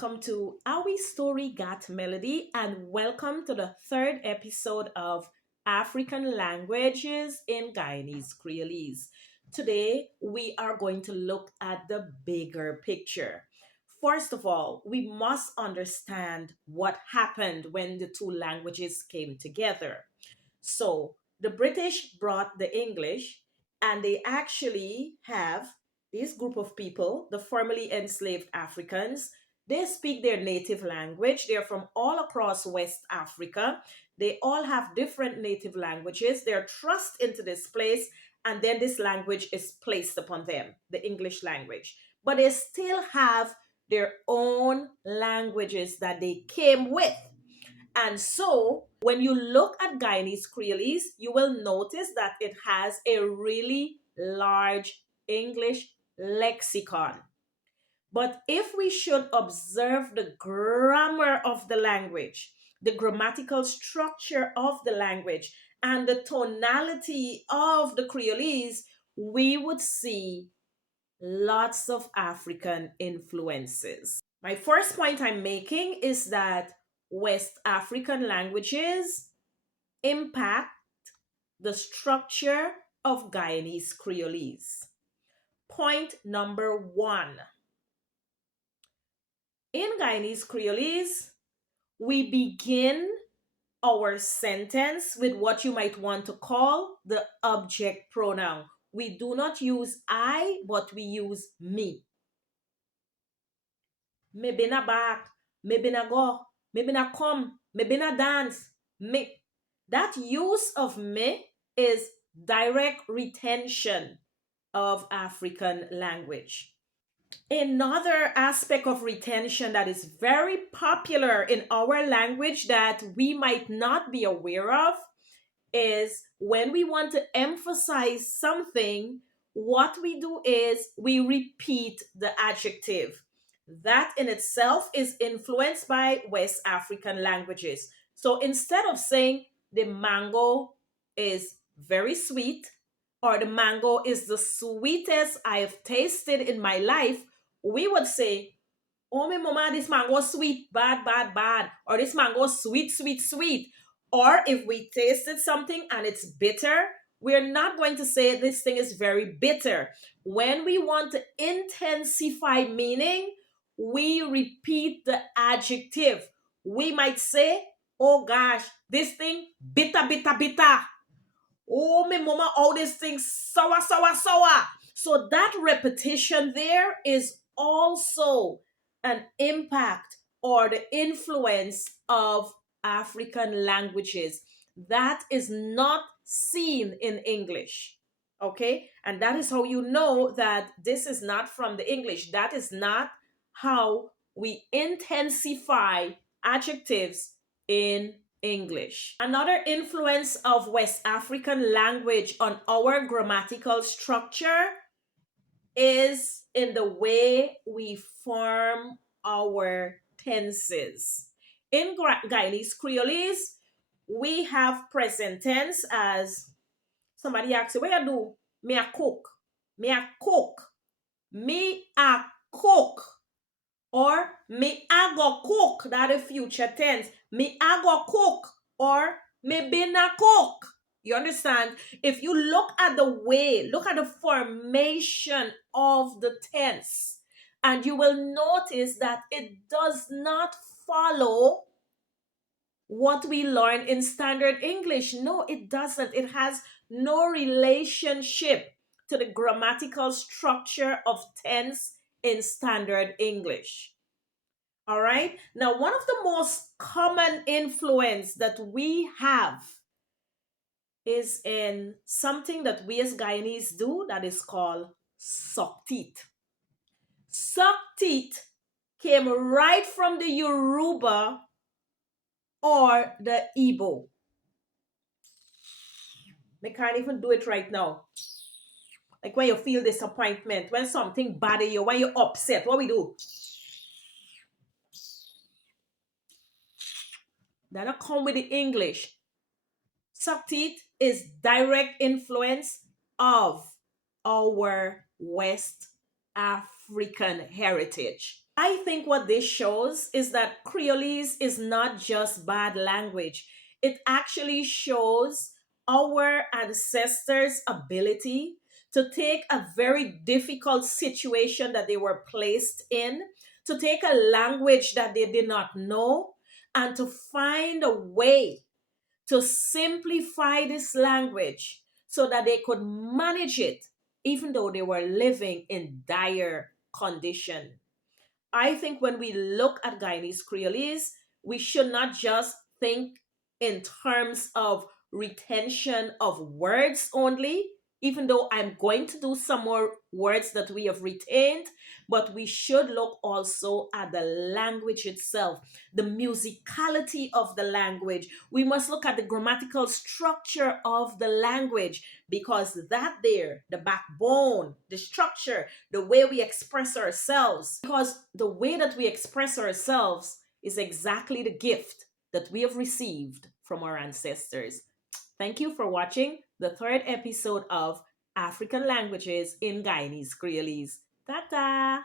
welcome to Our Story Got Melody, and welcome to the third episode of African Languages in Guyanese Creolese. Today, we are going to look at the bigger picture. First of all, we must understand what happened when the two languages came together. So, the British brought the English, and they actually have this group of people, the formerly enslaved Africans. They speak their native language. They're from all across West Africa. They all have different native languages. They're thrust into this place, and then this language is placed upon them, the English language. But they still have their own languages that they came with. And so, when you look at Guyanese Creolese, you will notice that it has a really large English lexicon. But if we should observe the grammar of the language, the grammatical structure of the language, and the tonality of the Creolese, we would see lots of African influences. My first point I'm making is that West African languages impact the structure of Guyanese Creolese. Point number one. In Guyanese Creolese, we begin our sentence with what you might want to call the object pronoun. We do not use I, but we use me. Me bina back, me bina go, me bina come, me bina dance, me. That use of me is direct retention of African language. Another aspect of retention that is very popular in our language that we might not be aware of is when we want to emphasize something, what we do is we repeat the adjective. That in itself is influenced by West African languages. So instead of saying the mango is very sweet or the mango is the sweetest I have tasted in my life, we would say, oh, my mama, this mango sweet, bad, bad, bad. Or this mango sweet, sweet, sweet. Or if we tasted something and it's bitter, we're not going to say this thing is very bitter. When we want to intensify meaning, we repeat the adjective. We might say, oh gosh, this thing bitter, bitter, bitter. Oh, my mama, all these things sour, sour, sour. So that repetition there is also an impact or the influence of African languages that is not seen in English. Okay? And that is how you know that this is not from the English. That is not how we intensify adjectives in English. Another influence of West African language on our grammatical structure is in the way we form our tenses. In Guyanese Creolese, we have present tense as somebody asks you, what you do? Me a cook. Me a cook. Me a cook. Or me a go cook. That is future tense. Me a go cook. Or me been a cook. You understand? If you look at the formation of the tense, and you will notice that it does not follow what we learn in standard English. No, it doesn't. It has no relationship to the grammatical structure of tense in standard English. All right. Now, one of the most common influence that we have is in something that we as Guyanese do that is called suck teeth. Suck teeth came right from the Yoruba or the Igbo. I can't even do it right now. Like when you feel disappointment, when something bother you, when you're upset, what we do? That come with the English. Suck teeth is direct influence of our West African heritage. I think what this shows is that Creolese is not just bad language. It actually shows our ancestors' ability to take a very difficult situation that they were placed in, to take a language that they did not know, and to find a way to simplify this language so that they could manage it, even though they were living in dire condition. I think when we look at Guyanese Creolese, we should not just think in terms of retention of words only, even though I'm going to do some more words that we have retained, but we should look also at the language itself, the musicality of the language. We must look at the grammatical structure of the language, because that there, the backbone, the structure, the way we express ourselves, because the way that we express ourselves is exactly the gift that we have received from our ancestors. Thank you for watching the third episode of African Languages in Guyanese Creolese. Ta-ta!